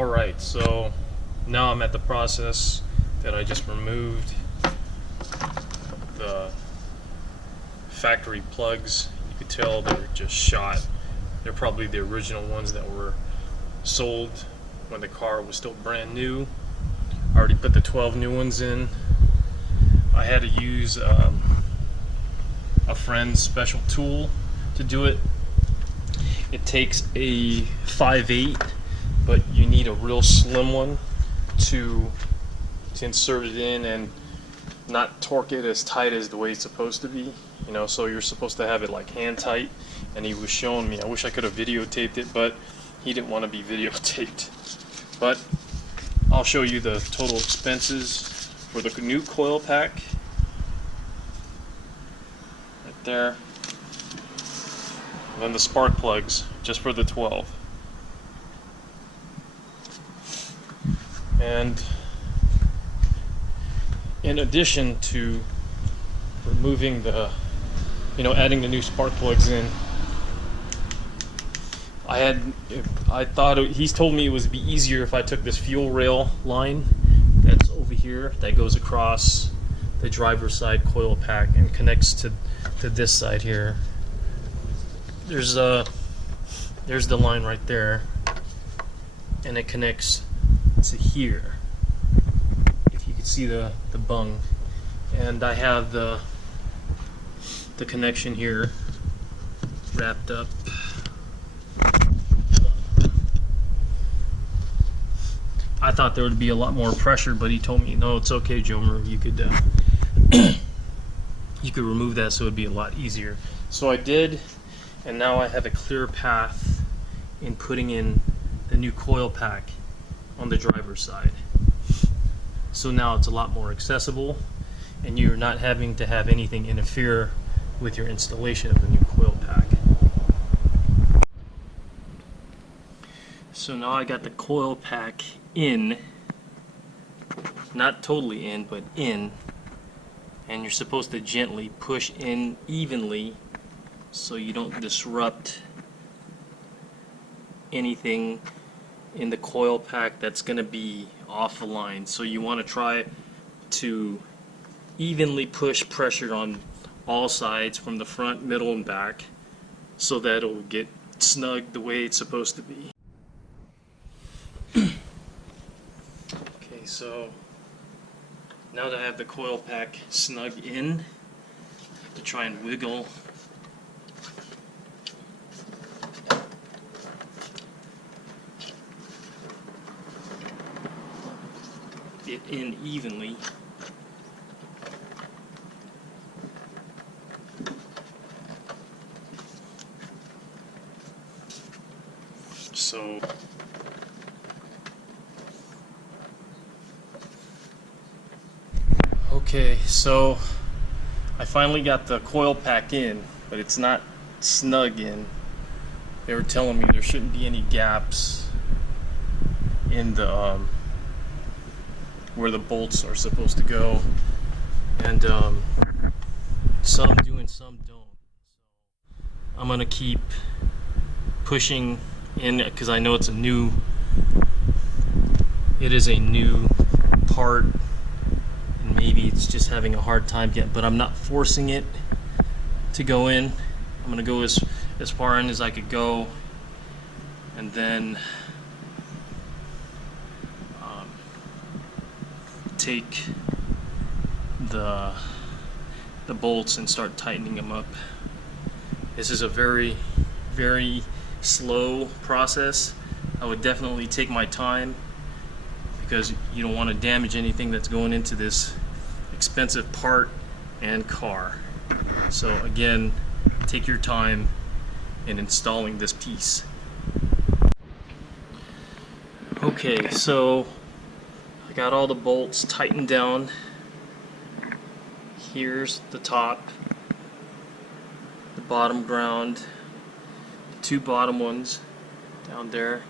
Alright, so now I'm at the process that I just removed the factory plugs. You could tell they're just shot. They're probably the original ones that were sold when the car was still brand new. I already put the 12 new ones in. I had to use a friend's special tool to do it. It takes a 5/8, but you need a real slim one to insert it in and not torque it as tight as the way it's supposed to be. You know, so you're supposed to have it like hand tight. And he was showing me. I wish I could have videotaped it, but he didn't want to be videotaped. But I'll show you the total expenses for the new coil pack. Right there. And then the spark plugs, just for the 12. And in addition to removing the, adding the new spark plugs in, he's told me it would be easier if I took this fuel rail line that's over here that goes across the driver's side coil pack and connects to this side here. There's the line right there, and it connects to here. If you can see the bung, and I have the connection here wrapped up. I thought there would be a lot more pressure, but he told me, no, it's okay, Jomer. You could you could remove that, so it would be a lot easier. So I did, and now I have a clear path in putting in the new coil pack on the driver's side. So now it's a lot more accessible, and you're not having to have anything interfere with your installation of the new coil pack. So now I got the coil pack in, not totally in, but in, and you're supposed to gently push in evenly so you don't disrupt anything in the coil pack that's going to be off the line. So you want to try to evenly push pressure on all sides from the front, middle, and back so that it'll get snug the way it's supposed to be. Okay, so now that I have the coil pack snug in, I have to try and wiggle it in evenly. So okay, so I finally got the coil pack in, but it's not snug in. They were telling me there shouldn't be any gaps in the where the bolts are supposed to go, and some do and some don't. I'm gonna keep pushing in because I know it is a new part, and maybe it's just having a hard time getting, but I'm not forcing it to go in. I'm gonna go as far in as I could go, and then take the bolts and start tightening them up. This is a very, very slow process. I would definitely take my time because you don't want to damage anything that's going into this expensive part and car. So again, take your time in installing this piece. Okay, so I got all the bolts tightened down. Here's the top, the bottom ground, the two bottom ones down there,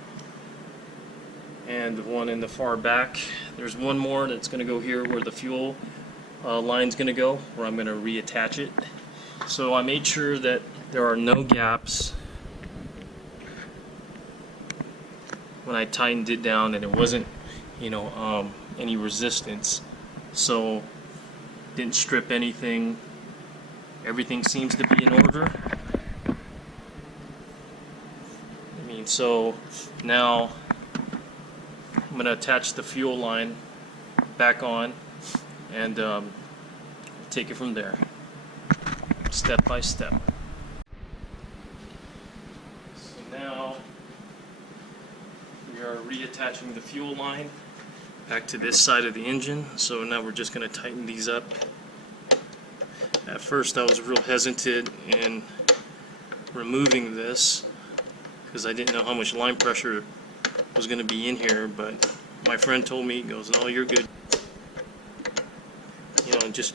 and the one in the far back. There's one more that's going to go here where the fuel line's going to go, where I'm going to reattach it. So I made sure that there are no gaps when I tightened it down, and it wasn't, any resistance. So didn't strip anything. Everything seems to be in order. So now I'm going to attach the fuel line back on and take it from there, step by step. So now we are reattaching the fuel line back to this side of the engine. So now we're just going to tighten these up. At first I was real hesitant in removing this because I didn't know how much line pressure was going to be in here, but my friend told me, he goes, "No, you're good. Just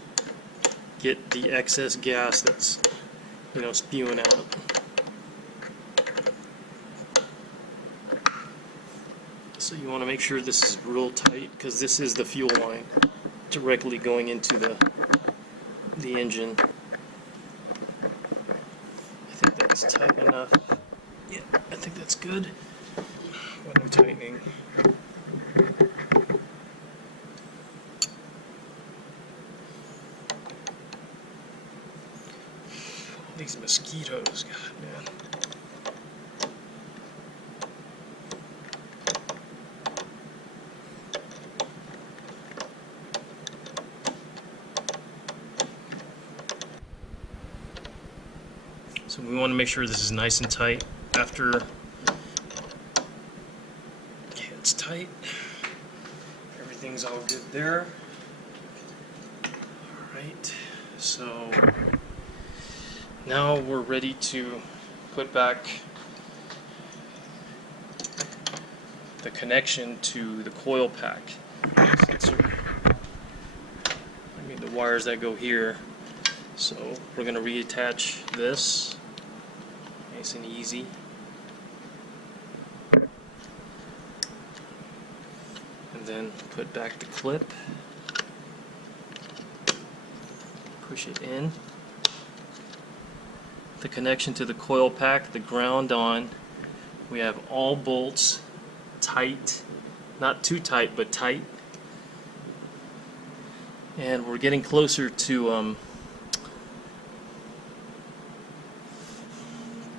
get the excess gas that's, spewing out." So you want to make sure this is real tight, because this is the fuel line directly going into the engine. I think that's tight enough. Yeah, I think that's good. When I'm tightening. These mosquitoes, God, man. So we want to make sure this is nice and tight after. Okay, it's tight. Everything's all good there. Alright, so now we're ready to put back the connection to the coil pack sensor. The wires that go here. So we're going to reattach this, nice and easy. And then put back the clip, push it in. The connection to the coil pack, the ground on. We have all bolts tight, not too tight, but tight. And we're getting closer to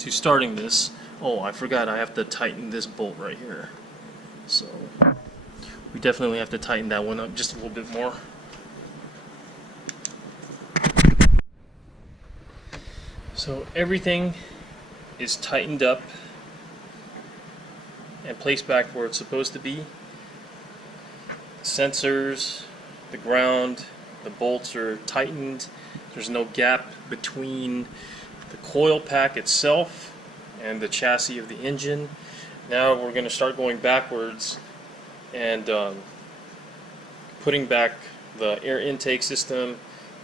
starting this. Oh, I forgot, I have to tighten this bolt right here. So we definitely have to tighten that one up just a little bit more. So everything is tightened up and placed back where it's supposed to be. Sensors, the ground, the bolts are tightened. There's no gap between the coil pack itself and the chassis of the engine. Now we're going to start going backwards and putting back the air intake system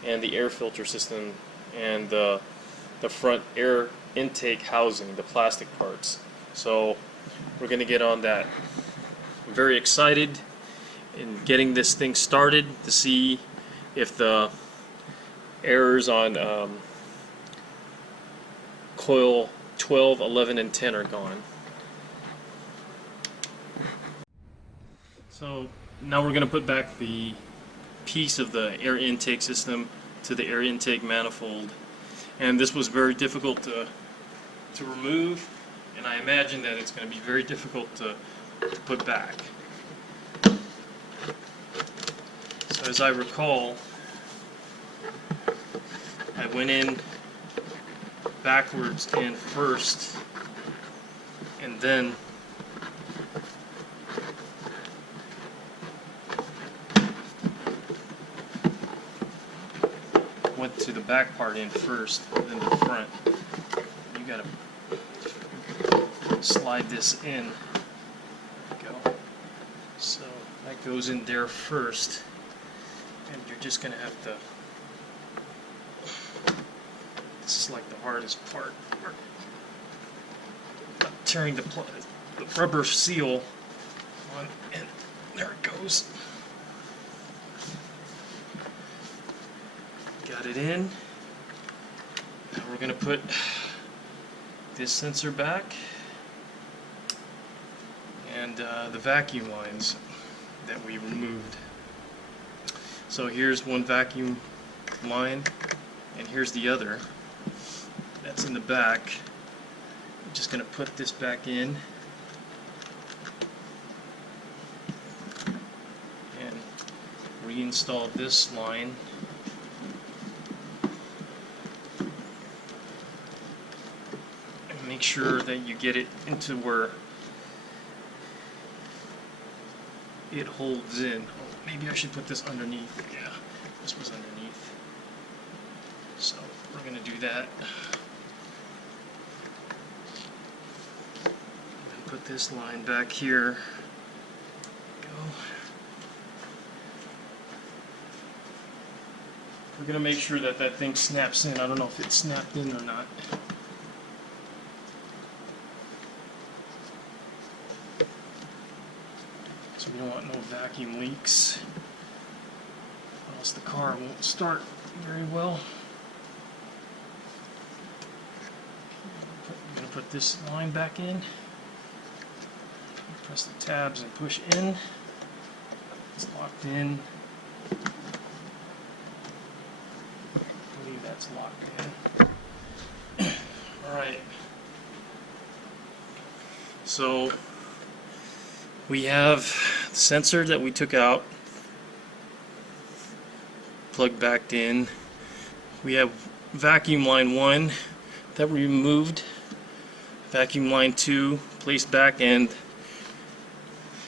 and the air filter system and the front air intake housing, the plastic parts. So we're going to get on that. I'm very excited in getting this thing started to see if the errors on coil 12, 11, and 10 are gone. So now we're going to put back the piece of the air intake system to the air intake manifold, and this was very difficult to remove, and I imagine that it's going to be very difficult to put back. So as I recall, I went in backwards in first, and then went to the back part in first, then the front. You gotta slide this in. There we go. So that goes in there first, and you're just gonna have to. This is like the hardest part. Tearing the rubber seal on, and there it goes. Got it in. Now we're going to put this sensor back, and and the vacuum lines that we removed. So here's one vacuum line, and here's the other that's in the back. I'm just going to put this back in and reinstall this line. And make sure that you get it into where it holds in. Oh, maybe I should put this underneath. Yeah, this was underneath. So we're going to do that. And put this line back here. Go. We're going to make sure that that thing snaps in. I don't know if it snapped in or not. So we don't want no vacuum leaks, or else the car won't start very well. I'm going to put this line back in. Press the tabs and push in. It's locked in. I believe that's locked in. Alright. So we have the sensor that we took out, plugged back in. We have vacuum line 1 that we removed, vacuum line 2 placed back, and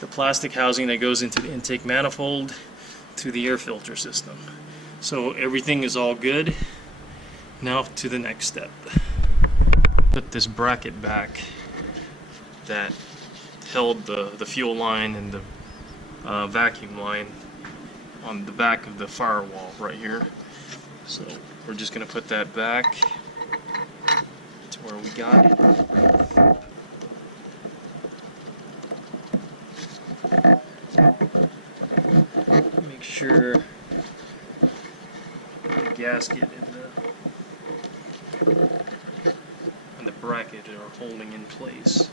the plastic housing that goes into the intake manifold to the air filter system. So everything is all good. Now to the next step. Put this bracket back that held the fuel line and the vacuum line on the back of the firewall right here. So we're just going to put that back to where we got it. Make sure the gasket and the bracket are holding in place,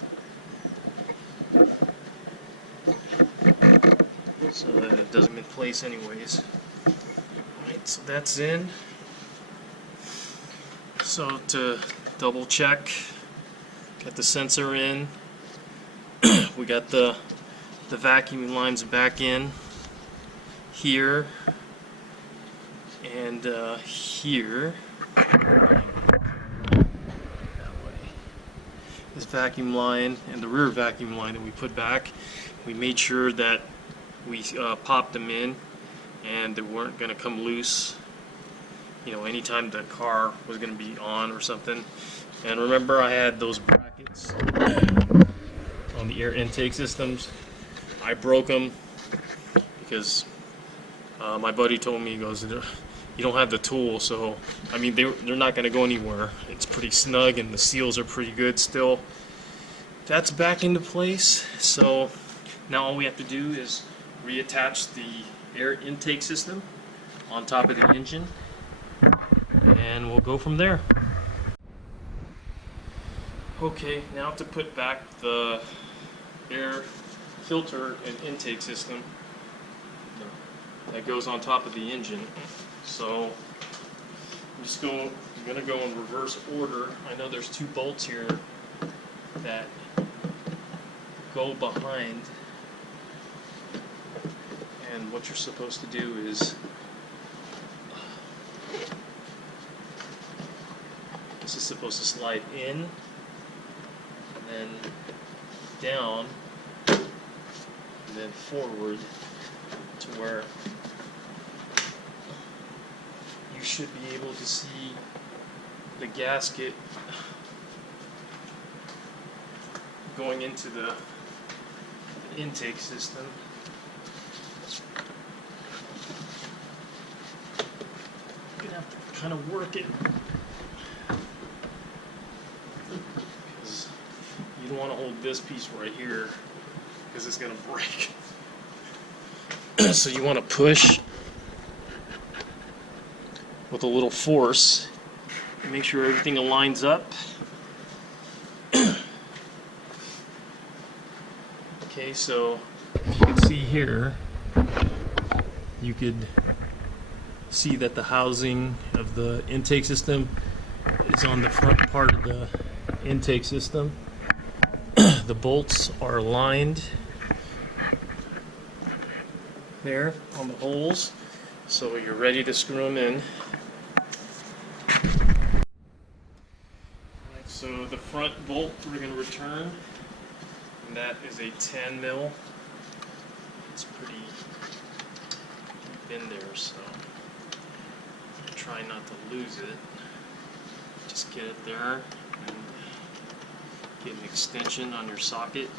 so that it doesn't in place anyways. Alright, so that's in. So to double check, got the sensor in, we got the vacuum lines back in here and here. This vacuum line and the rear vacuum line that we put back, we made sure that we popped them in and they weren't going to come loose, you know, anytime the car was going to be on or something. And remember, I had those brackets on the air intake systems. I broke them because my buddy told me, he goes, you don't have the tool, so I mean they're not going to go anywhere. It's pretty snug and the seals are pretty good still. That's back into place. So now all we have to do is reattach the air intake system on top of the engine, and we'll go from there. Okay, now to put back the air filter and intake system that goes on top of the engine. So I'm gonna go in reverse order. I know there's two bolts here that go behind, and what you're supposed to do is this is supposed to slide in and then down and then forward to where you should be able to see the gasket going into the intake system. You're gonna have to kind of work it, because you don't want to hold this piece right here because it's gonna break. So you want to push with a little force. Make sure everything aligns up. Okay, so if you can see here, you could see that the housing of the intake system is on the front part of the intake system. The bolts are lined there on the holes, so you're ready to screw them in. Alright, so the front bolt we're going to return, and that is a 10 mil. It's pretty deep in there, so try not to lose it. Just get it there and get an extension on your socket.